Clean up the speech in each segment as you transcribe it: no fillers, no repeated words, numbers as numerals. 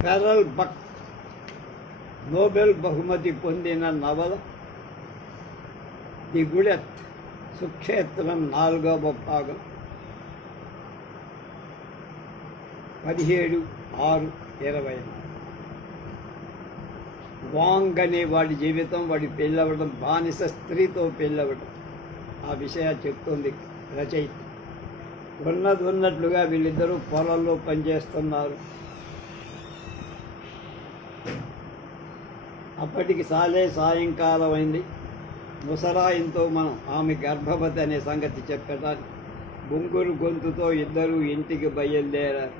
Pearl బక్ Nobel బహుమతి పొందిన నవల ది గుడెత్ సుక్షేత్రం 4వ భాగం 17/6/20. వాంగ్ అనే వాడి జీవితం, వాడి పెళ్ళవడం, బానిస స్త్రీతో పెళ్ళవడం, ఆ విషయాలు చెప్తుంది రచయిత. ఉన్నట్లుగా వీళ్ళిద్దరూ పొలంలో పనిచేస్తున్నారు. అప్పటికి సాయంకాలం అయింది. ముసరాయంతో మనం ఆమె గర్భవతి అనే సంగతి చెప్పడానికి బొంగురు గొంతుతో ఇద్దరూ ఇంటికి బయలుదేరారు.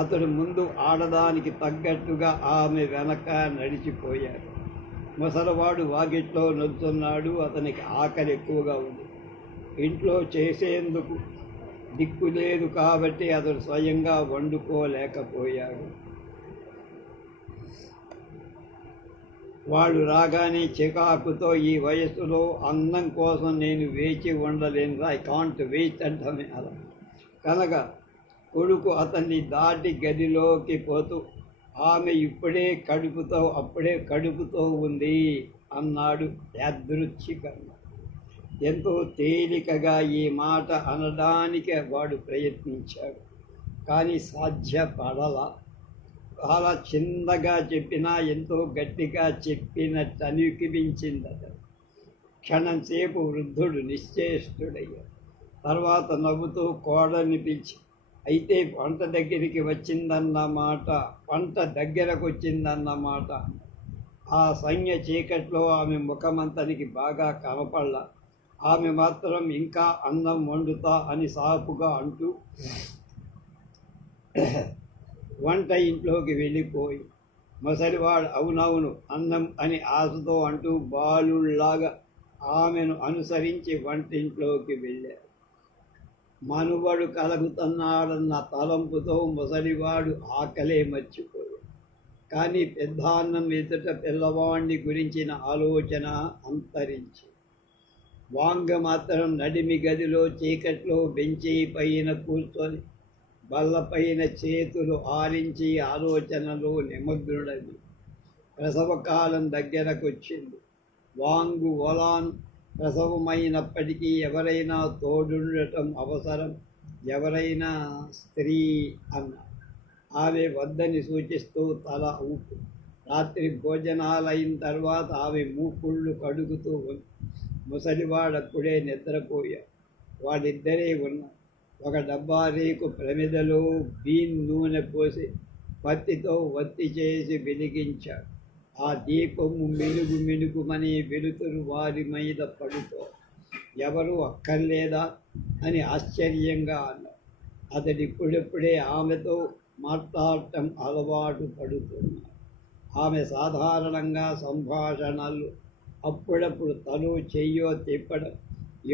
అతడు ముందు ఆడదానికి తగ్గట్టుగా ఆమె వెనక నడిచిపోయాడు. ముసలివాడు వాకిట్లో నొలుతున్నాడు. అతనికి ఆకలి ఎక్కువగా ఉంది. ఇంట్లో చేసేందుకు దిక్కు లేదు కాబట్టి అతడు స్వయంగా వండుకోలేకపోయాడు. వాడు రాగానే చికాకుతో, ఈ వయస్సులో అన్నం కోసం నేను వేచి ఉండలేను, ఐ కాంట్ వెయిట్ అంటామే అలా. కనుక కొడుకు అతన్ని దాటి గదిలోకి పోతూ, ఆమె అప్పుడే కడుపుతో ఉంది అన్నాడు యాదృచ్ఛికంగా. ఎంతో తేలికగా ఈ మాట అనడానికి వాడు ప్రయత్నించాడు, కానీ సాధ్యపడలా. చాలా చిన్నగా చెప్పినా ఎంతో గట్టిగా చెప్పినట్టు అనిపించిందట. క్షణంసేపు వృద్ధుడు నిశ్చేష్టుడయ్యాడు. తర్వాత నవ్వుతూ కోడల్ని పిలిచి, అయితే పంట దగ్గరకు వచ్చిందన్నమాట. ఆ సంజ్ఞ చీకట్లో ఆమె ముఖమంతనికి బాగా కనపడలా. ఆమె మాత్రం ఇంకా అన్నం వండుతా అని సాపుగా అంటూ వంట ఇంట్లోకి వెళ్ళిపోయి, ముసలివాడు అవునవును అన్నం అని ఆశతో అంటూ బాలుళ్లాగా ఆమెను అనుసరించి వంటింట్లోకి వెళ్ళాడు. మనువడు కలుగుతున్నాడన్న తలంపుతో ముసలివాడు ఆకలే మర్చిపోయాడు. కానీ పెద్దాన్నం ఎదుట పిల్లవాడిని గురించిన ఆలోచన అంతరించి. వాంగ మాత్రం నడిమి గదిలో చీకట్లో బెంచి పైన కూర్చొని బల్లపైన చేతులు ఆరించి ఆలోచనలో నిమగ్నుడని. ప్రసవకాలం దగ్గరకొచ్చింది. వాంగు ఒలాన్ ప్రసవమైనప్పటికీ ఎవరైనా తోడుండటం అవసరం, ఎవరైనా స్త్రీ అన్న. ఆమె వద్దని సూచిస్తూ తల ఊపు. రాత్రి భోజనాలైన తర్వాత ఆమె మూకుళ్ళు కడుగుతూ ఉంది. ముసలివాడప్పుడే నిద్రపోయాడు. వాళ్ళిద్దరే ఉన్నారు. ఒక డబ్బా రేకు ప్రమిదలో బీన్ నూనె పోసి పత్తితో వత్తి చేసి వెలిగించాడు. ఆ దీపము మినుగుమని వెలుతురు వారి మీద పడుతో, ఎవరు అక్కర్లేదా అని ఆశ్చర్యంగా అన్నాడు. అతడి ఇప్పుడెప్పుడే ఆమెతో మాట్లాడటం అలవాటు పడుతున్నాడు. ఆమె సాధారణంగా సంభాషణలు, అప్పుడప్పుడు తలో చెయ్యో తిప్పడం,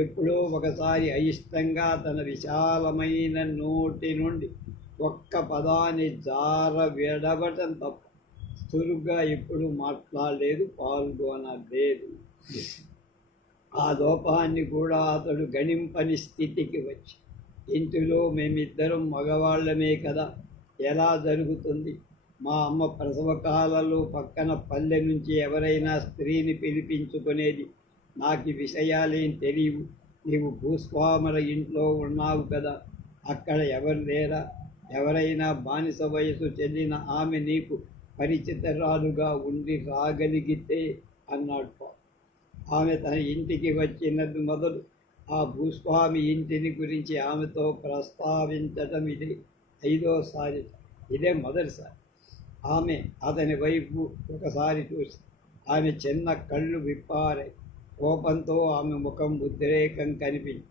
ఎప్పుడో ఒకసారి అయిష్టంగా తన విశాలమైన నోటి నుండి ఒక్క పదాన్ని విడవటం తప్ప చురుగ్గా ఎప్పుడు మాట్లాడలేదు, పాల్గొనలేదు. ఆ లోపాన్ని కూడా అతడు గణింపని స్థితికి వచ్చి, ఇంటిలో మేమిద్దరం మగవాళ్ళమే కదా, ఎలా జరుగుతుంది? మా అమ్మ ప్రసవకాలలో పక్కన పల్లె నుంచి ఎవరైనా స్త్రీని పిలిపించుకునేది. నాకు విషయాలేం తెలియవు. నీవు భూస్వాముల ఇంట్లో ఉన్నావు కదా, అక్కడ ఎవరు లేరా? ఎవరైనా బానిస వయసు చెందిన ఆమె నీకు పరిచితరాలుగా ఉండి రాగలిగితే అన్నాడు. ఆమె తన ఇంటికి వచ్చినది మొదలు ఆ భూస్వామి ఇంటిని గురించి ఆమెతో ప్రస్తావించటం ఇది 5వసారి. ఇదే మొదటిసారి. ఆమె అతని వైపు ఒకసారి చూసి, ఆమె చిన్న కళ్ళు విప్పారాయి. కోపంతో ఆమె ముఖం ఉద్రేకం కనిపించి,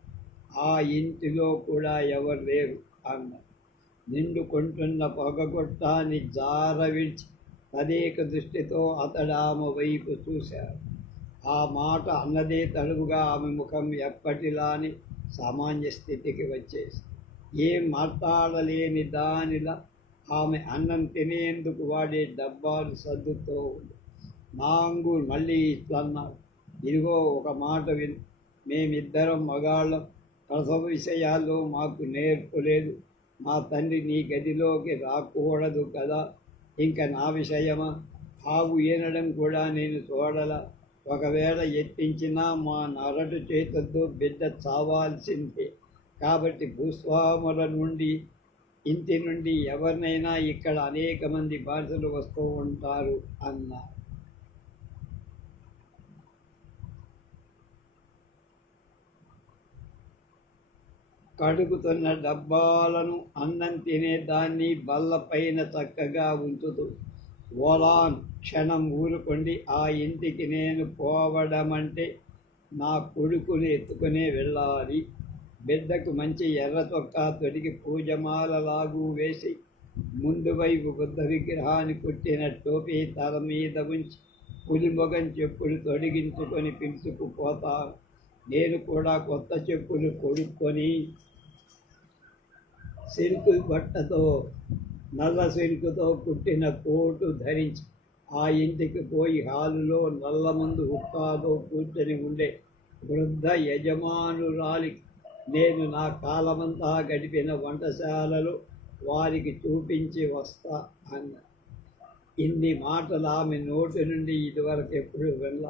ఆ ఇంటిలో కూడా ఎవరు లేరు అన్నారు. నిండుకుంటున్న పొగగొట్టాన్ని విడిచి తదేక దృష్టితో అతడు ఆమె వైపు చూశాడు. ఆ మాట అన్నదే తడువుగా ఆమె ముఖం ఎప్పటిలాని సామాన్య స్థితికి వచ్చేసి, ఏం మాట్లాడలేని దానిలా ఆమె అన్నం తినేందుకు వాడే డబ్బాలు సర్దుతూ ఉంది. నాంగు మళ్ళీ ఇట్లన్నాడు, ఇదిగో ఒక మాట విను. మేమిద్దరం మగాళ్ళం. ప్రసవ విషయాల్లో మాకు నేర్పు లేదు. మా తండ్రి నీ గదిలోకి రాకూడదు కదా. ఇంక నా విషయమా? ఆవు ఈనడం కూడా నేను చూడల. ఒకవేళ ఎత్తించినా మా నరటు చేతులతో బిడ్డ చావాల్సిందే. కాబట్టి భూస్వాముల నుండి ఇంటి నుండి ఎవరినైనా ఇక్కడ అనేక మంది బాధితులు వస్తూ ఉంటారు అన్నారు. కడుగుతున్న డబ్బాలను అన్నం తినేదాన్ని బల్లపైన చక్కగా ఉంచుతూ, ఓలాన్ క్షణం ఊరుకోండి, ఆ ఇంటికి నేను పోవడమంటే నా కొడుకుని ఎత్తుకునే వెళ్ళాలి. బిడ్డకు మంచి ఎర్ర చొక్కా తొడిగి పూజమాలలాగు వేసి ముందు వైపు బుద్ధ విగ్రహాన్ని కుట్టిన టోపీ తల మీద ఉంచి పులిమొగం చెప్పులు తొడిగించుకొని పిలుచుకుపోతాను. నేను కూడా కొత్త చెప్పులు కొడుక్కొని సిల్కు బట్టతో నల్ల సిల్కుతో కుట్టిన కోటు ధరించి ఆ ఇంటికి పోయి హాలులో నల్ల మందు హుక్కాతో కూర్చొని ఉండే వృద్ధ యజమానురాలికి నేను నా కాలమంతా గడిపిన వంటశాలలో వారికి చూపించి వస్తా అన్న. ఇన్ని మాటలు ఆమె నోటి నుండి ఇదివరకు ఎప్పుడు వెళ్ళ.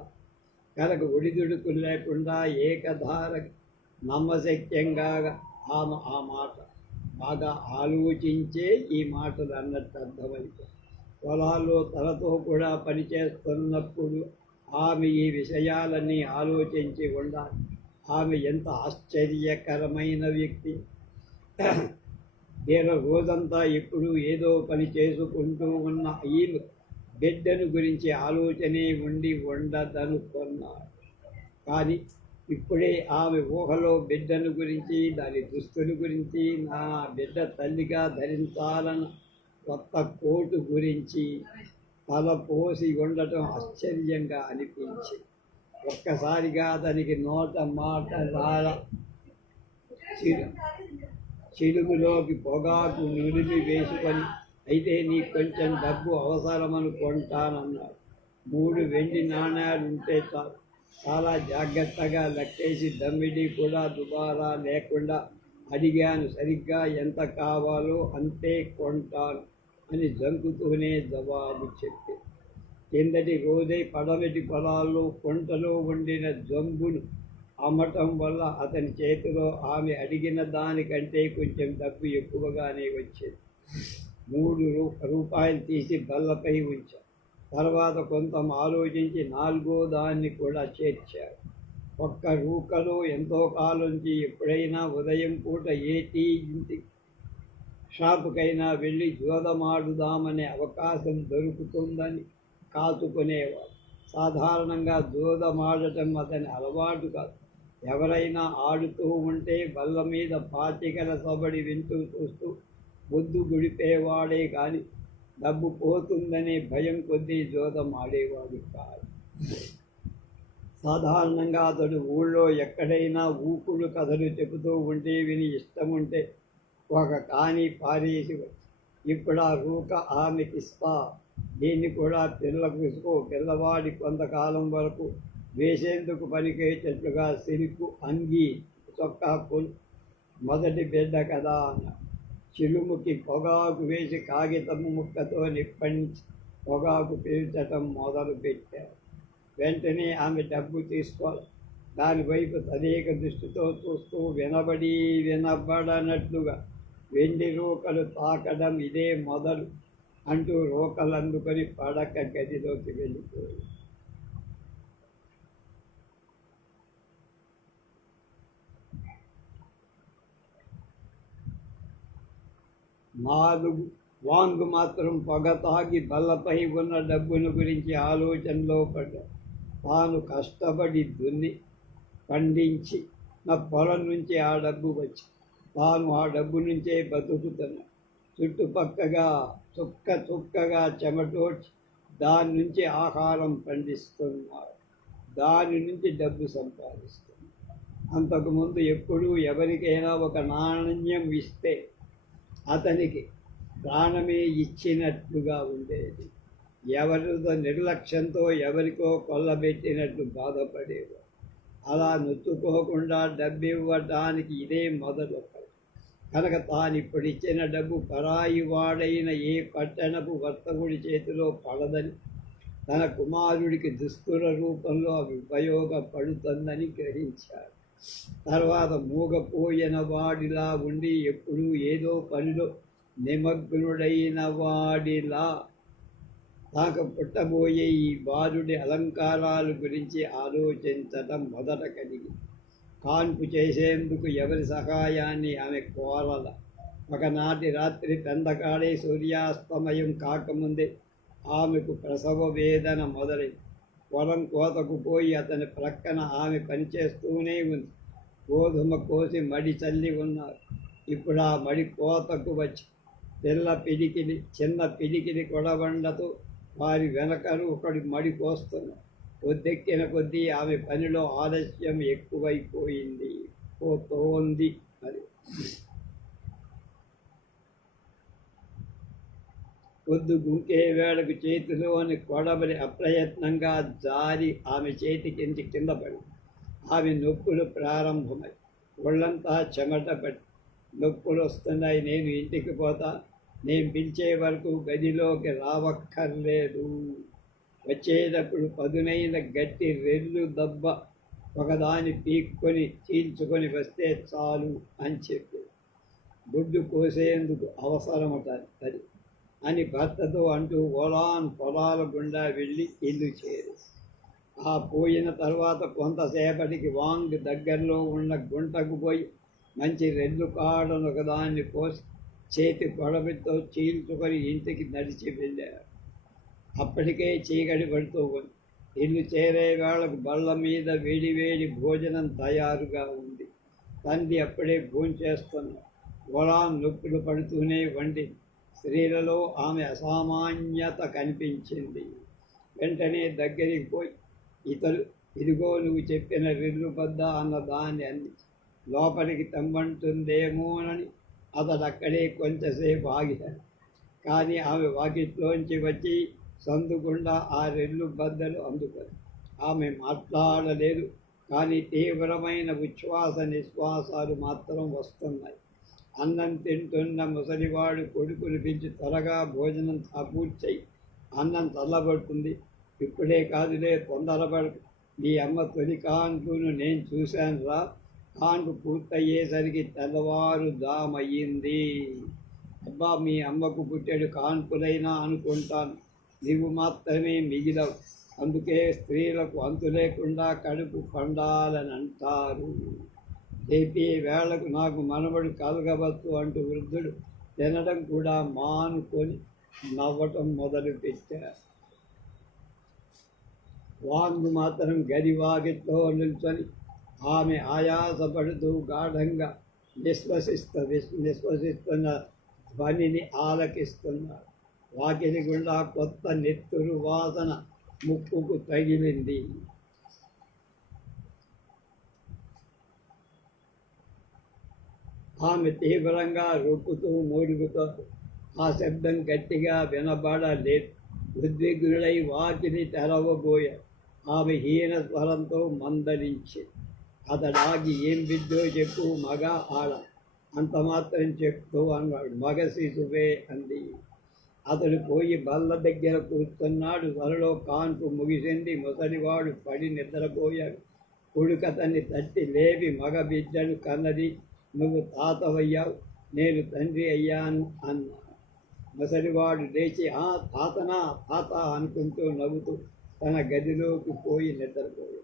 కనుక ఒడిదుడుకు లేకుండా ఏకధార నమ్మశక్యంగా ఆమె ఆ మాట బాగా ఆలోచించే ఈ మాటలు అన్నట్టు అర్థమైపోయి. పొలాల్లో తనతో కూడా పనిచేస్తున్నప్పుడు ఆమె ఈ విషయాలన్నీ ఆలోచించి ఉండాలి. ఆమె ఎంత ఆశ్చర్యకరమైన వ్యక్తి! నేను రోజంతా ఎప్పుడు ఏదో పని చేసుకుంటూ ఉన్న ఈమె బిడ్డను గురించి ఆలోచనే ఉండి ఉండదనుకున్నాడు. కానీ ఇప్పుడే ఆమె ఊహలో బిడ్డను గురించి, దాని దుస్తుల గురించి, నా బిడ్డ తల్లిగా ధరించాలన్న కొత్త కోటు గురించి తల పోసి ఉండటం ఆశ్చర్యంగా అనిపించి ఒక్కసారిగా అతనికి నోట మాట రాల. చిలుములోకి పొగాకు నులిమి వేసుకొని, అయితే నీకు కొంచెం డబ్బు అవసరమనుకుంటానన్నాడు. 3 వెండి నాణ్యాలుంటే చాలు. చాలా జాగ్రత్తగా లెక్కేసి దమ్మిడి కూడా దుబారా లేకుండా అడిగాను. సరిగ్గా ఎంత కావాలో అంతే కొంటాను అని జంకుతూనే జవాబు చెప్పి, కిందటి రోజే పడమటి పొలాల్లో కొంటలో వండిన జంబును అమ్మటం వల్ల అతని చేతిలో ఆమె అడిగిన దానికంటే కొంచెం డబ్బు ఎక్కువగానే వచ్చేది. 3 రూపాయలు తీసి బల్లపై ఉంచారు. తర్వాత కొంత ఆలోచించి 4వ దాన్ని కూడా చేర్చారు. ఒక్క రూకలో ఎంతో కాలం నుంచి ఎప్పుడైనా ఉదయం పూట ఏ టీ ఇంటి షాపుకైనా వెళ్ళి జూదమాడుదామనే అవకాశం దొరుకుతుందని కాచుకునేవాడు. సాధారణంగా జూదమాడటం అతని అలవాటు కాదు. ఎవరైనా ఆడుతూ ఉంటే బల్ల మీద పాచికల సబడి వింటూ చూస్తూ బొద్దు గుడిపేవాడే కానీ డబ్బు పోతుందనే భయం కొద్దీ జూదం ఆడేవాడు కాదు. సాధారణంగా అతడు ఊళ్ళో ఎక్కడైనా ఊకుడు కథలు చెబుతూ ఉంటే విని ఇష్టముంటే ఒక కాని పారేసి వచ్చి, ఇప్పుడు ఆ రూక ఆమెకిస్తా, దీన్ని కూడా పిల్లవాడి కొంతకాలం వరకు వేసేందుకు పనికేటట్లుగా సిల్కు అంగీ చొక్కా మొదటి బిడ్డ కదా అన్న. చిలుముకి పొగాకు వేసి కాగితము ముక్కతో నిప్పంచి పొగాకు పీల్చటం మొదలుపెట్టారు. వెంటనే ఆమె డబ్బు తీసుకోవాలి. దానివైపు తదేక దృష్టితో చూస్తూ వినబడనట్లుగా వెండి రూకలు తాకడం ఇదే మొదలు అంటూ రూకలు అందుకొని పడక గదిలోకి వెళ్ళిపోయి వాంగు మాత్రం పొగ తాగి బల్లపై ఉన్న డబ్బును గురించి ఆలోచనలో పడ్డాడు. తాను కష్టపడి దున్ని పండించి నా పొలం నుంచి ఆ డబ్బు వచ్చి తాను ఆ డబ్బు నుంచే బతుకుతున్నాడు. చుట్టుపక్కగా చుక్కగా చెమటోడ్చి దాని నుంచి ఆహారం పండిస్తున్నాడు. దాని నుంచి డబ్బు సంపాదిస్తున్నాడు. అంతకుముందు ఎప్పుడూ ఎవరికైనా ఒక నాణ్యం ఇస్తే అతనికి ప్రాణమే ఇచ్చినట్లుగా ఉండేది. ఎవరితో నిర్లక్ష్యంతో ఎవరికో కొల్లబెట్టినట్లు బాధపడేవాడు. అలా నొచ్చుకోకుండా డబ్బివ్వటానికి ఇదే మొదలు. కనుక తానిప్పుడిచ్చిన డబ్బు పరాయి వాడైన ఏ పట్టణపు వర్తకుడి చేతిలో పడదని తన కుమారుడికి దుస్తుల రూపంలో అవి ఉపయోగపడుతుందని గ్రహించాడు. తర్వాత మూగపోయిన వాడిలా ఉండి ఎప్పుడూ ఏదో పనిలో నిమగ్నుడైన వాడిలా తాక పుట్టబోయే ఈ బాలుడి అలంకారాల గురించి ఆలోచించటం మొదట కలిగి కాన్పు చేసేందుకు ఎవరి సహాయాన్ని ఆమె కోరల. ఒకనాటి రాత్రి పెందకాడే సూర్యాస్తమయం కాకముందే ఆమెకు ప్రసవ వేదన మొదలై పొలం కోతకు పోయి అతని ప్రక్కన ఆమె పనిచేస్తూనే ఉంది. గోధుమ కోసి మడి చల్లి ఉన్నారు. ఇప్పుడు ఆ మడి కోతకు వచ్చి చిన్న పిడికిలి కొడబండతో వారి వెనకను ఒకటి మడి కోస్తున్నారు. పొద్దెక్కిన కొద్దీ ఆమె పనిలో ఆలస్యం పోతోంది. అది పొద్దు గుంకే వేళకు చేతిలోని కొడబలి అప్రయత్నంగా జారి ఆమె చేతి కింద పడి ఆమె నొప్పులు ప్రారంభమై ఒళ్ళంతా చెమట పడి నొప్పులు వస్తున్నాయి, నేను ఇంటికి పోతా, నేను పిలిచే వరకు గదిలోకి రావక్కర్లేదు, వచ్చేటప్పుడు పదునైన గట్టి రెల్లు దెబ్బ ఒకదాని చీల్చుకొని వస్తే చాలు అని చెప్పి గుడ్డు కోసేందుకు అవసరమట అది అని భర్తతో అంటూ ఓలాన్ పొలాల గుండా వెళ్ళి ఇల్లు చేరు. ఆ పోయిన తర్వాత కొంతసేపటికి వాంగ్ దగ్గరలో ఉన్న గుంటకు పోయి మంచి రెల్లు కాడను ఒకదాన్ని కోసి చేతి కొడబితో చీల్చుకొని ఇంటికి నడిచి వెళ్ళారు. అప్పటికే చీకటి పడుతూ ఉంది. ఇల్లు చేరే వేళకు బళ్ళ మీద వేడి భోజనం తయారుగా ఉంది. తండ్రి అప్పుడే భోంచేస్తున్నాడు. గొలాం నొప్పులు పడుతూనే వండి. స్త్రీలలో ఆమె అసామాన్యత కనిపించింది. వెంటనే దగ్గరికి పోయి ఇదిగో నువ్వు చెప్పిన రెల్లు బద్ద అన్న దాన్ని అందించి లోపలికి తెమ్మంటుందేమోనని అతడు అక్కడే కొంచెంసేపు ఆగాడు. కానీ ఆమె వాకిట్లోంచి వచ్చి సందుకుండా ఆ రెల్లు బద్దలు అందుకొని ఆమె మాట్లాడలేదు. కానీ తీవ్రమైన ఉచ్ఛ్వాస నిశ్వాసాలు మాత్రం వస్తున్నాయి. అన్నం తింటున్న ముసలివాడు కొడుకుని పిలిచి త్వరగా భోజనం పూర్చయి, అన్నం చల్లబడుతుంది, ఇప్పుడే కాదులే, తొందరపడు, మీ అమ్మ తొలి కాన్పును నేను చూశాను రా, కాన్పు పూర్తయ్యేసరికి తెల్లవారుజామయ్యింది. అబ్బా, మీ అమ్మకు పుట్టెడు కాన్పులైనా అనుకుంటాను, నీవు మాత్రమే మిగిలవు, అందుకే స్త్రీలకు అంతు లేకుండా కడుపు పండాలని అంటారు. రేపే వేళకు నాకు మనవడు కలగవచ్చు అంటూ వృద్ధుడు తినడం కూడా మానుకొని నవ్వటం మొదలుపెట్టారు. వాంగు మాత్రం గదివాకిట్లో నిల్చొని ఆమె ఆయాసపడుతూ గాఢంగా నిశ్వసిస్తున్న ధ్వనిని ఆలకిస్తున్నారు. వాకిలి గుండా కొత్త నెత్తురు వాసన ముక్కుకు తగిలింది. ఆమె తీవ్రంగా రొక్కుతూ మూలుగుతోంది. ఆ శబ్దం గట్టిగా వినబడలేదు. ఉద్విగ్నుడై వాకిలి తెరవబోయాడు. ఆమె హీన స్వరంతో మందలించి అతడాగి, ఏం బిడ్డో చెప్పు, మగ ఆడ, అంత మాత్రం చెప్తూ అన్నాడు. మగ శిశువే అంది. అతడు పోయి బల్ల దగ్గర కూర్చున్నాడు. త్వరలో కాన్పు ముగిసింది. ముసలివాడు పడి నిద్రపోయాడు. కొడుకతన్ని తట్టి లేపి, మగ బిడ్డను కన్నది, నువ్వు తాతవయ్యావు, నేను తండ్రి అయ్యాను అన్నా. ముసలివాడు లేచి తాతనా తాత అనుకుంటూ నవ్వుతూ తన గదిలోకి పోయి నిద్రపోయాడు.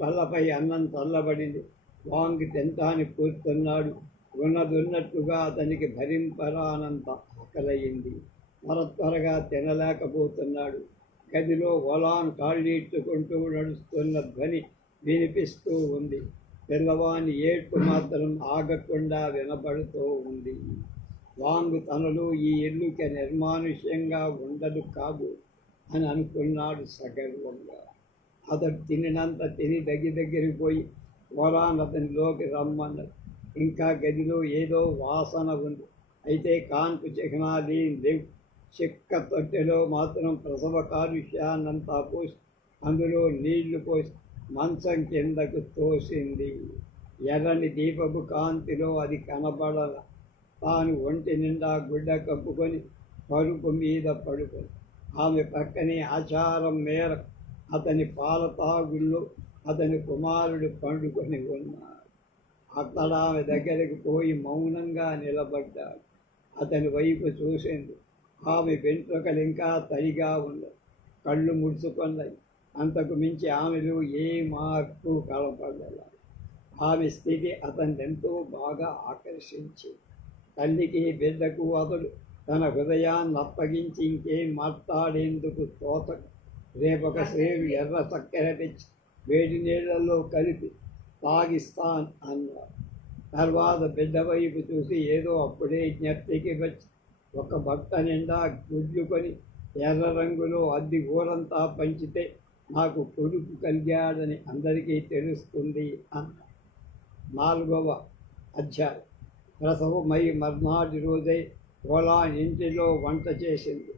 పళ్ళపై అన్నం చల్లబడింది. వాంగి తింటానికి కూర్చున్నాడు. ఉన్నట్టుగా అతనికి భరింపరానంత ఆకలయ్యింది. త్వరగా తినలేకపోతున్నాడు. గదిలో ఒలాన్ కాళ్ళీడ్చుకుంటూ నడుస్తున్న ధ్వని వినిపిస్తూ ఉంది. పిల్లవాని ఏడ్పు మాత్రం ఆగకుండా వినపడుతూ ఉంది. వాంగు తనలో ఈ ఇల్లుకి నిర్మానుష్యంగా ఉండదు కాదు అని అనుకున్నాడు సగర్వంగా. అతడు తినినంత తిని దగ్గరికి పోయి ఒలాన్ అతనిలోకి రమ్మన్నాడు. ఇంకా గదిలో ఏదో వాసన ఉంది. అయితే కాన్పు చిహ్నాలు లేవు. చెక్క తొట్టెలో మాత్రం ప్రసవ కాలుష్యాన్నంతా పోసి అందులో నీళ్లు పోసి మంచం కిందకు తోసింది. ఎర్రని దీపపు కాంతిలో అది కనబడల. తాను ఒంటి నిండా గుడ్డ కప్పుకొని పరుపు మీద పడుకొని ఆమె పక్కనే ఆచారం మేర అతని పాల తాగుల్లో అతని కుమారుడు పండుకొని ఉన్నాడు. అతడు ఆమె దగ్గరికి పోయి మౌనంగా నిలబడ్డాడు. అతని వైపు చూసింది. ఆమె వెంట్రుకలు ఇంకా తడిగా ఉన్నాయి, కళ్ళు ముడుచుకున్నాయి. అంతకు మించి ఆమెలో ఏ మార్పు కనపడలేదు. ఆమె స్థితి అతన్ని ఎంతో బాగా ఆకర్షించింది. తల్లికి బిడ్డకు అతడు తన హృదయాన్ని అప్పగించి ఇంకేం మాట్లాడేందుకు తోతకు రేపొక సేరు ఎర్ర చక్కెర తెచ్చి వేడి నీళ్లలో కలిపి తాగిస్తాన్ అన్నాడు. తర్వాత బిడ్డ వైపు చూసి ఏదో అప్పుడే జ్ఞప్తికి వచ్చి ఒక బట్ట నిండా గుడ్లుకొని ఎర్ర రంగులో అద్ది ఊరంతా పంచితే నాకు కొడుకు కలిగాడని అందరికీ తెలుస్తుంది అన్న. 4వ అధ్యాయం. ప్రసవమై మర్నాటి రోజై పొలాన్ ఇంటిలో వంట చేసింది.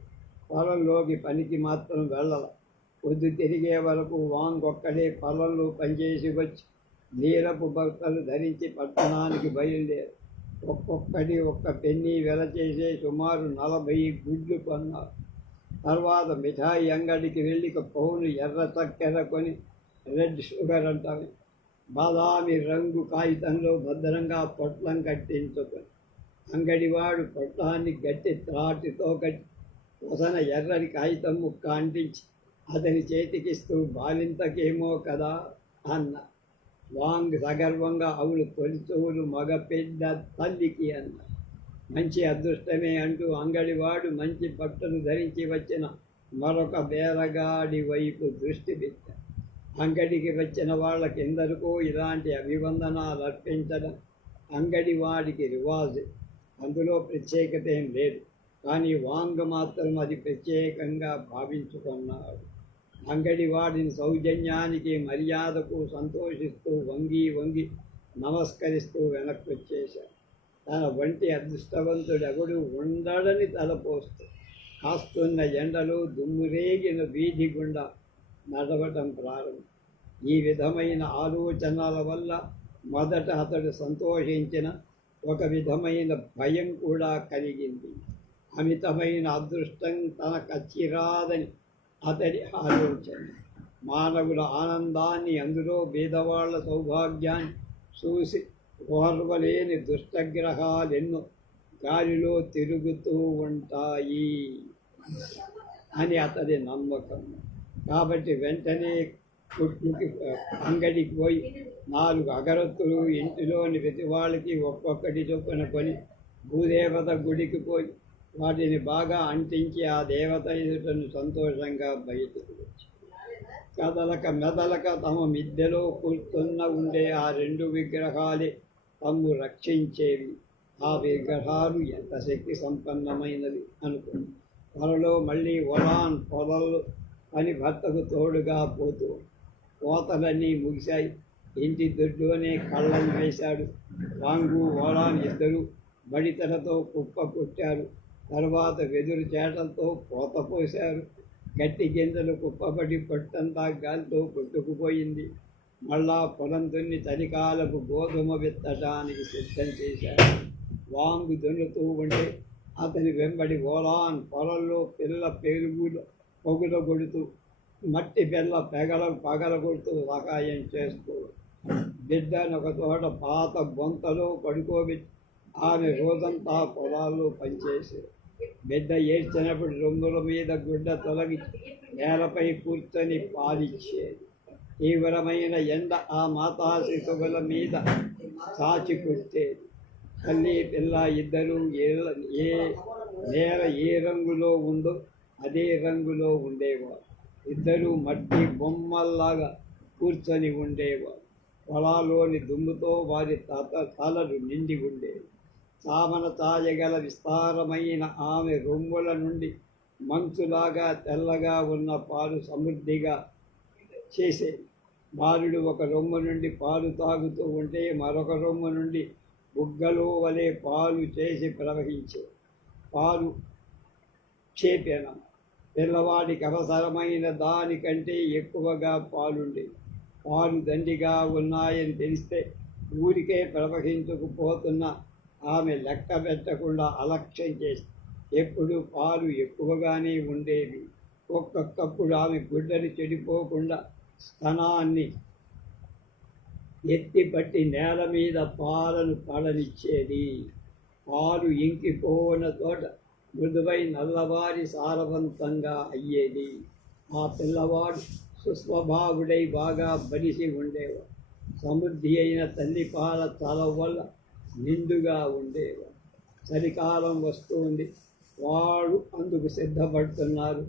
పొలంలోకి పనికి మాత్రం వెళ్ళాల. పొద్దు తిరిగే వరకు వాంగొక్కడే పొలంలో పనిచేసి వచ్చి నీలపు బట్టలు ధరించి పట్టణానికి బయలుదేరు. ఒక్కొక్కటి ఒక్క పెన్నీ వెల చేసే సుమారు 40 గుడ్లు కొన్నారు. తర్వాత మిఠాయి అంగడికి వెళ్ళి పౌను ఎర్ర చక్కెర కొని రెడ్ షుగర్ అంటారు బాదామి రంగు కాగితంలో భద్రంగా పొట్లం కట్టించుకొని అంగడివాడు పొట్లాన్ని గట్టి త్రాటితో కట్టి పొసన ఎర్రని కాగితం ముక్క అంటించి అతని చేతికిస్తూ బాలింతకేమో కదా అన్న. వాంగ్ సగర్వంగా అవును తొలిచూరు మగ పెద్ద తల్లికి అన్న. మంచి అదృష్టమే అంటూ అంగడివాడు మంచి బట్టలు ధరించి వచ్చిన మరొక బేరగాడి వైపు దృష్టి పెట్టాడు. అంగడికి వచ్చిన వాళ్ళకెందరికో ఇలాంటి అభివందనాలు అర్పించడం అంగడివాడికి రివాజు. అందులో ప్రత్యేకత ఏం లేదు. కానీ వాంగ్ మాత్రం అది ప్రత్యేకంగా భావించుకున్నాడు. అంగడివాడిని సౌజన్యానికి మర్యాదకు సంతోషిస్తూ వంగి వంగి నమస్కరిస్తూ వెనక్కి వచ్చేశాడు. తన వంటి అదృష్టవంతుడెవడు ఉండడని తలపోస్తూ కాస్తున్న ఎండలో దుమ్మురేగిన వీధి గుండా నడవటం ప్రారంభం. ఈ విధమైన ఆలోచనల వల్ల మొదట అతడు సంతోషించిన ఒక విధమైన భయం కూడా కలిగింది. అమితమైన అదృష్టం తనకచ్చిరాదని అతడి ఆలోచన. మానవుల ఆనందాన్ని, అందులో బీదవాళ్ల సౌభాగ్యాన్ని చూసి ఓర్వలేని దుష్టగ్రహాలెన్నో గాలిలో తిరుగుతూ ఉంటాయి అని అతడి నమ్మకం. కాబట్టి వెంటనే కొట్టుకి అంగడికి పోయి 4 అగరత్తులు ఇంటిలోని ప్రతి వాళ్ళకి ఒక్కొక్కటి చొప్పున కొని భూదేవత గుడికి పోయి వాటిని బాగా అంటించి ఆ దేవత ఎదుటను సంతోషంగా బయటకు వచ్చి కదలక మెదలక తమ మిద్దెలో కూర్చున్న ఉండే ఆ 2 విగ్రహాలే తమ్ము రక్షించేవి. ఆ విగ్రహాలు ఎంత శక్తి సంపన్నమైనవి అనుకుంది. త్వరలో మళ్ళీ ఒలాన్ పొలలు అని భర్తకు తోడుగా పోతూ కోతలన్నీ ముగిశాయి. ఇంటి దొడ్లోనే కళ్ళం వేశాడు. వాంగు ఓలాన్ ఇద్దరు బడితలతో కుప్ప కొట్టారు. తర్వాత వెదురు చేటలతో కోత పోశారు. గట్టి గింజలు కుప్పబడి పొట్టంతా గాలితో కొట్టుకుపోయింది. మళ్ళా పొలం దున్ని చలికాలపు గోధుమ విత్తడానికి సిద్ధం చేశాడు. వాంగు దున్నుతూ ఉంటే అతని వెంబడి ఓలాన్ పొలంలో పిల్ల పెరుగులు పొగులగొడుతూ మట్టి బెల్ల పగలగొడుతూ సహాయం చేస్తూ బిడ్డను ఒక చోట పాత బొంతలో పడుకోబెట్టి ఆమె రోజంతా పొలాల్లో పనిచేసేది. బిడ్డ ఏడ్చినప్పుడు రొమ్ముల మీద గుడ్డ తొలగి నేలపై కూర్చొని పాలిచ్చేది. తీవ్రమైన ఎండ ఆ మాతా శిశువుల మీద చాచి కొట్టేది. తల్లి పిల్ల ఇద్దరూ నేల ఏ రంగులో ఉందో అదే రంగులో ఉండేవారు. ఇద్దరూ మట్టి బొమ్మల్లాగా కూర్చొని ఉండేవారు. పొలాలోని దుమ్ముతో వారి తలలు నిండి ఉండేవి. సామన ఛాయగల విస్తారమైన ఆమె రొమ్ముల నుండి మంచులాగా తెల్లగా ఉన్న పాలు సమృద్ధిగా చేసేది. బాలుడు ఒక రొమ్ము నుండి పాలు తాగుతూ ఉంటే మరొక రొమ్ము నుండి బుగ్గలో వలె పాలు చేసి ప్రవహించే పాలు చేపెన. పిల్లవాడికి అవసరమైన దానికంటే ఎక్కువగా పాలుండేవి. పాలు దండిగా ఉన్నాయని తెలిస్తే ఊరికే ప్రవహించుకుపోతున్న ఆమె లెక్క పెట్టకుండా అలక్ష్యం చేసి ఎప్పుడు పాలు ఎక్కువగానే ఉండేవి. ఒక్కొక్కప్పుడు ఆమె గుడ్డలు చెడిపోకుండా స్తనాన్ని ఎత్తిపట్టి నేల మీద పాలను పడనిచ్చేది. పాలు ఇంకిపోయిన చోట మృదువై నల్లవారి సారవంతంగా అయ్యేది. ఆ పిల్లవాడు సుస్వభావుడై బాగా బలిసి ఉండేవాడు. సమృద్ధి అయిన తల్లి పాల చలవ వల్ల నిండుగా ఉండేవాడు. చలికాలం వస్తుంది, వాడు అందుకు సిద్ధపడుతున్నారు.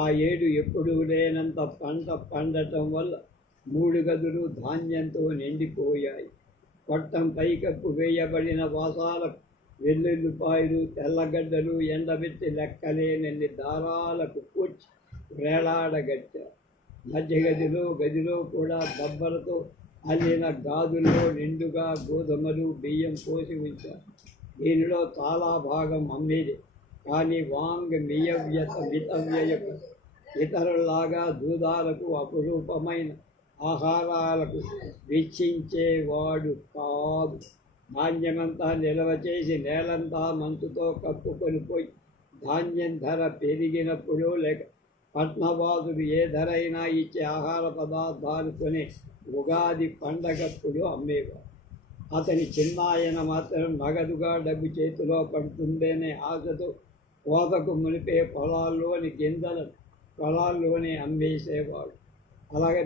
ఆ ఏడు ఎప్పుడూ లేనంత పంట పండటం వల్ల 3 గదులు ధాన్యంతో నిండిపోయాయి. కొట్టం పైకప్పు వేయబడిన వాసాలకు వెల్లుల్లిపాయలు, తెల్లగడ్డలు ఎండబెట్టి లెక్కలేనన్ని దారాలకు కూర్చి వేలాడగట్టారు. మధ్య గదిలో కూడా దబ్బలతో అల్లిన గాజుల్లో నిండుగా గోధుమలు, బియ్యం పోసి ఉంచారు. దీనిలో చాలా భాగం అమ్మేది. కానీ వాంగ్ మితవ్యయకు ఇతరులాగా దూదాలకు అపురూపమైన ఆహారాలకు వెచ్చించేవాడు కాదు. ధాన్యమంతా నిల్వ చేసి నేలంతా మంచుతో కప్పుకొని పోయి ధాన్యం ధర పెరిగినప్పుడు లేక పట్నవాసులు ఏ ధర అయినా ఇచ్చే ఆహార పదార్థాలు కొనే ఉగాది పండగప్పుడు అమ్మేవారు. అతని చిన్నాయన మాత్రం నగదుగా డబ్బు చేతిలో పడుతుందనే ఆశతో కోతకు మునిపే పొలాల్లోని గింజలను పొలాల్లోనే అమ్మేసేవాడు. అలాగే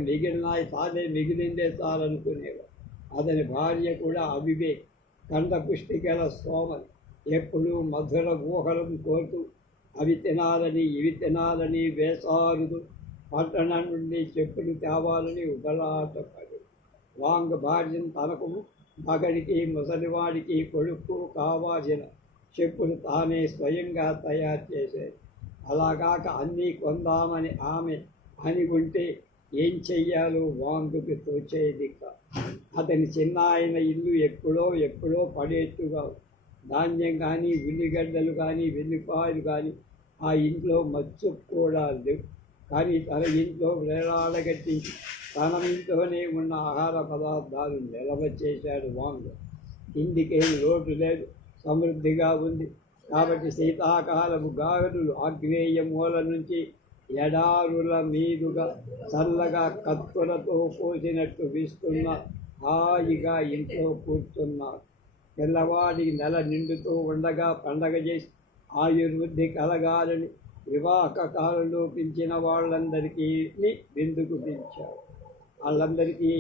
తానే మిగిలిందే చాలనుకునేవాడు. అతని భార్య కూడా అవివేక్, కంఠపుష్టి గల సోమరి. ఎప్పుడూ మధుర ఊహలను కోరుతూ అవి తినాలని ఇవి తినాలని వేసారుదు పట్టణం నుండి చెప్పులు తేవాలని ఉబలాటపడి వాంగ్ భార్యను తనకు మగడికి ముసలివాడికి కొడుకు కావాల్సిన చెప్పులు తానే స్వయంగా తయారు చేసేది. అలాగాక అన్నీ కొందామని ఆమె అని ఉంటే ఏం చెయ్యాలో వాంగుకి తోచేది కాదు. అతని చిన్నాయన ఇల్లు ఎప్పుడో పడేట్టుగా ధాన్యం కానీ ఉల్లిగడ్డలు కానీ వెల్లిపాయలు కానీ ఆ ఇంట్లో మచ్చు కూడా లేవు. కానీ తన ఇంట్లో వేలాడగట్టించి తన ఇంట్లోనే ఉన్న ఆహార పదార్థాలు నిల్వ చేశాడు వాంగ్. ఇంటికేం లోటు లేదు, సమృద్ధిగా ఉంది. కాబట్టి శీతాకాలపు గాలులు ఆగ్నేయ మూల నుంచి ఎడారుల మీదుగా చల్లగా కత్తులతో పోసినట్టు వీస్తున్న హాయిగా ఇంట్లో కూర్చున్నారు. పిల్లవాడి నెల నిండుతూ ఉండగా పండగ చేసి ఆయుర్వృద్ధి కలగాలని వివాహకాలంలో పిలిచిన వాళ్ళందరికీ విందుకు పిలిచారు. వాళ్ళందరికీ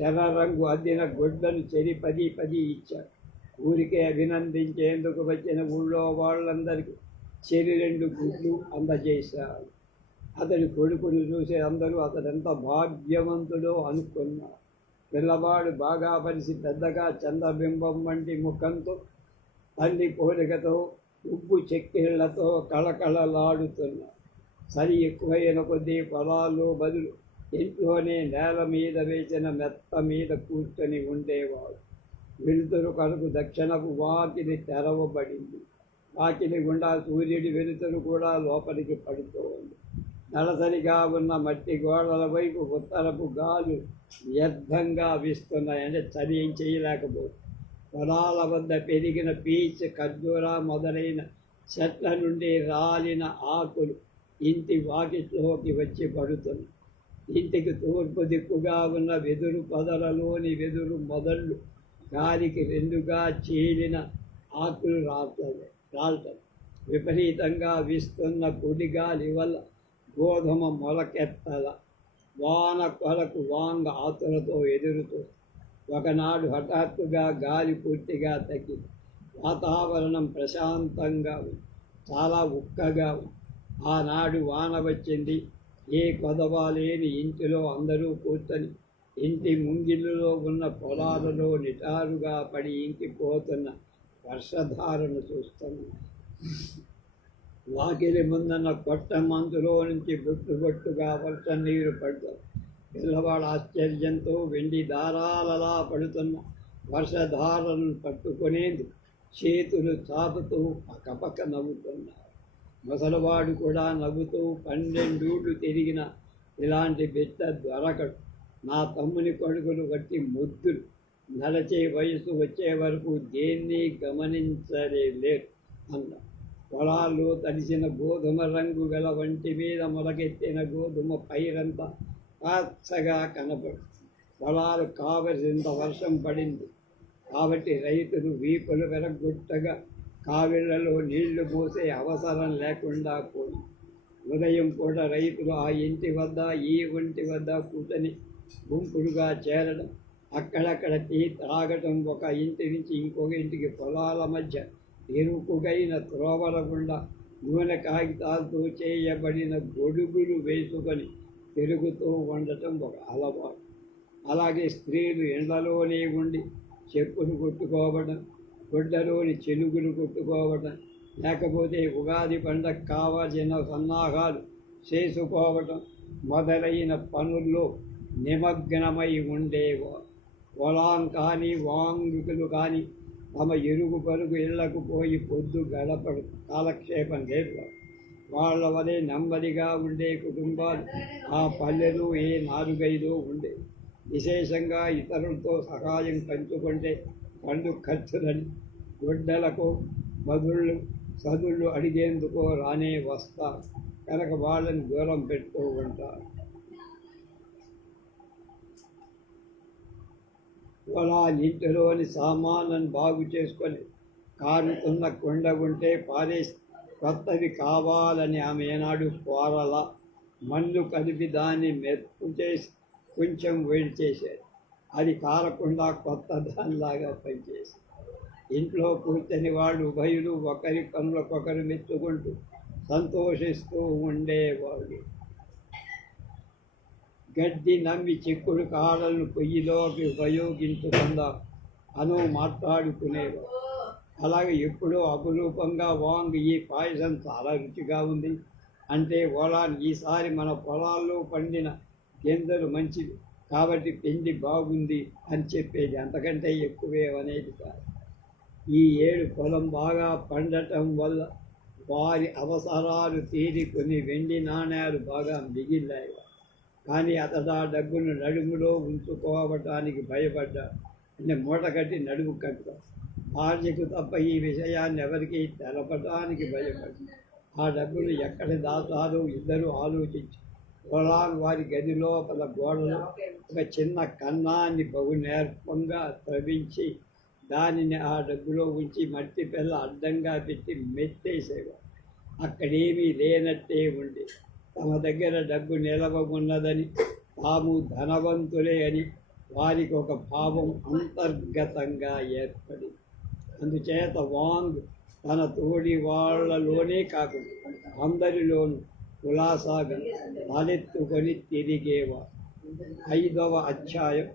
ఎర్ర రంగు అద్దిన గుడ్డలు చెరి 10 ఇచ్చారు. ఊరికే అభినందించేందుకు వచ్చిన ఊళ్ళో వాళ్ళందరికీ చెరి 2 గుడ్లు అందజేశారు. అతని కొడుకును చూసి అందరూ అతడెంత భాగ్యవంతుడో అనుకున్నారు. పిల్లవాడు బాగా పరిసి పెద్దగా చంద్రబింబం వంటి ముఖంతో తల్లి పోలికతో ఉప్పు చెక్కిళ్లతో కళకళలాడుతున్నాడు. చలి ఎక్కువైన కొద్దీ పొలాల్లో బదులు ఇంట్లోనే నేల మీద వేసిన మెత్త మీద కూర్చొని ఉండేవాడు. వెలుతురు కొరకు దక్షిణపు వాకిలి తెరవబడింది. వాకిలి గుండా సూర్యుడి వెలుతురు కూడా లోపలికి పడుతోంది. నలసరిగా ఉన్న మట్టి గోడల వైపు ఉత్తరపు గాలు వ్యర్థంగా వీస్తున్నాయి. అంటే చలి ఏం చేయలేకపోతుంది. పొలాల వద్ద పెరిగిన పీచ్, ఖర్జూర మొదలైన చెట్ల నుండి రాలిన ఆకులు ఇంటి వాకిట్లోకి వచ్చి పడుతున్నాయి. ఇంటికి తూర్పు దిక్కుగా ఉన్న వెదురు పొదలలోని వెదురు మొదళ్ళు గాలికి 2గా చీలిన ఆకులు రాల్తాయి. విపరీతంగా వీస్తున్న కుడిగాలి వల్ల గోధుమ మొలకెత్తల వాన కొరకు వాంగ్ ఆతులతో ఎదురుతూ ఒకనాడు హఠాత్తుగా గాలి పూర్తిగా తగ్గింది. వాతావరణం ప్రశాంతంగా ఉంది, చాలా ఉక్కగా ఉంది. ఆనాడు వాన వచ్చింది. ఏ కొదవా లేని ఇంటిలో అందరూ కూర్చొని ఇంటి ముంగిళ్ళలో ఉన్న పొలాలలో నిటారుగా పడి ఇంకిపోతున్న వర్షధారను చూస్తున్నారు. వాకిలి ముందున్న కొట్ట మంచులో నుంచి బొట్టుగా వర్షం నీరు పడుతుంది. పిల్లవాడు ఆశ్చర్యంతో వెండి దారాలలా పడుతున్న వర్షధారలను పట్టుకునేందుకు చేతులు చాపుతూ పక్కపక్క నవ్వుతున్నారు. ముసలివాడు కూడా నవ్వుతూ 12 తిరిగిన ఇలాంటి బిడ్డ దొరకడు. నా తమ్ముని కొడుకులు వట్టి ముద్దులు నడచే వయసు వచ్చే వరకు దేన్ని గమనించలేరు అన్న. పొలాల్లో తడిసిన గోధుమ రంగు గల వంటి మీద మొలకెత్తిన గోధుమ పైరంతా పచ్చగా కనపడు. పొలాలు కావలసినంత వర్షం పడింది కాబట్టి రైతులు వీపులు వెరగొట్టగా కావిళ్లలో నీళ్లు పోసే అవసరం లేకుండా పోయి ఉదయం పూట రైతులు ఆ ఇంటి వద్ద ఈ ఇంటి వద్ద కూర్చొని గుంపులుగా చేరడం, అక్కడక్కడ టీ త్రాగటం, ఒక ఇంటి నుంచి ఇంకొక ఇంటికి పొలాల మధ్య ఇరుకుగైన త్రోవల గుండా నూనె కాగితాలతో చేయబడిన గొడుగులు వేసుకొని తిరుగుతూ ఉండటం ఒక అలవాటు. అలాగే స్త్రీలు ఎండలోనే ఉండి చెప్పులు కొట్టుకోవడం, గుడ్డలోని చెలుగులు కొట్టుకోవడం, లేకపోతే ఉగాది పండగ కావాల్సిన సన్నాహాలు చేసుకోవటం మొదలైన పనుల్లో నిమగ్నమై ఉండేవారు. పొలాం కానీ వాంగుకులు కానీ తమ ఇరుగు పరుగు ఇళ్లకు పోయి పొద్దు గడపడు కాలక్షేపం లేదు. వాళ్ళ వలె నెమ్మదిగా ఉండే కుటుంబాలు ఆ పల్లెలు ఏ 4-5 ఉండే. విశేషంగా ఇతరులతో సహాయం పంచుకుంటే పండు ఖర్చులని గుడ్డలకు బదుళ్ళు చదుళ్ళు అడిగేందుకో రానే వస్తారు కనుక వాళ్ళని దూరం పెడుతూ ఉంటారు. అలా ఇంటిలోని సామాన్లను బాగు చేసుకొని కారుతున్న కొండ ఉంటే పారేసి కొత్తవి కావాలని ఆమె ఏనాడు కోరల. మన్ను కలిపి దాన్ని మెత్తు చేసి కొంచెం వేడి చేసేది. అది కారకుండా కొత్త దానిలాగా పనిచేసి ఇంట్లో కూర్చొని వాళ్ళు ఉభయులు ఒకరి పనులకొకరు మెచ్చుకుంటూ సంతోషిస్తూ ఉండేవాళ్ళు. గడ్డి నమ్మి చిక్కుడు కాడలను పొయ్యిలోకి ఉపయోగించకుండా మాట్లాడుకునేవారు. అలాగే ఎప్పుడో అపురూపంగా వాంగ్ ఈ పాయసం చాలా రుచిగా ఉంది అంటే ఓలాన్ ఈసారి మన పొలాల్లో పండిన గింజలు మంచిది కాబట్టి పిండి బాగుంది అని చెప్పేది, అంతకంటే ఎక్కువే అనేది కాదు. ఈ ఏడు పొలం బాగా పండటం వల్ల వారి అవసరాలు తీరికొని వెండి నాణ్యాలు బాగా మిగిలాయి. కానీ అతడు ఆ డబ్బును నడుములో ఉంచుకోవటానికి భయపడ్డాడు. అంటే మూట కట్టి నడుము కట్టాడు. భార్యకు తప్ప ఈ విషయాన్ని ఎవరికీ తెలపడానికి భయపడ్డాడు. ఆ డబ్బులు ఎక్కడ దాచాలో ఇద్దరు ఆలోచించి పొలాన్ వారి గది లోపల గోడలో ఒక చిన్న కన్నాన్ని బహు నేర్పంగా త్రవించి దానిని ఆ డబ్బులో ఉంచి మట్టి పిల్ల అడ్డంగా పెట్టి మెత్తేసేవారు. అక్కడేమీ లేనట్టే ఉండి తమ దగ్గర డబ్బు నిలవ ఉన్నదని, తాము ధనవంతులే అని వారికి ఒక భావం అంతర్గతంగా ఏర్పడింది. అందుచేత వాంగ్ తన తోడి వాళ్ళలోనే కాకుండా అందరిలోనూ కులాసాగా తలెత్తుకొని తిరిగేవారు. 5వ అధ్యాయం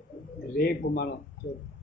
రేపు మనం చూద్దాం.